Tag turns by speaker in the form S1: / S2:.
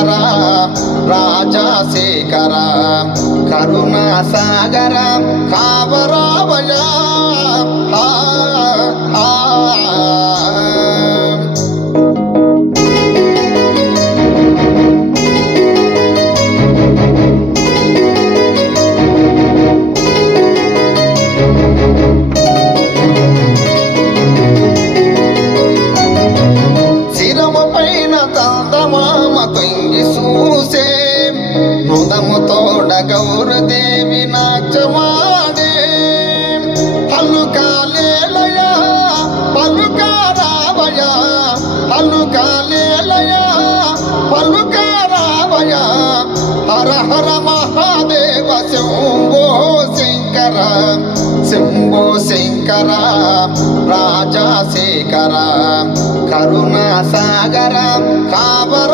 S1: శేఖర రాజశేఖర కరుణాసాగర కా మామ తంగి చూసే మృదముతోడ గౌరదేవి నాచవాడే హనుకాలేలయా హనుకారావయా హనుకాలే శంకర రాజా శేఖర కరుణా సాగర కావర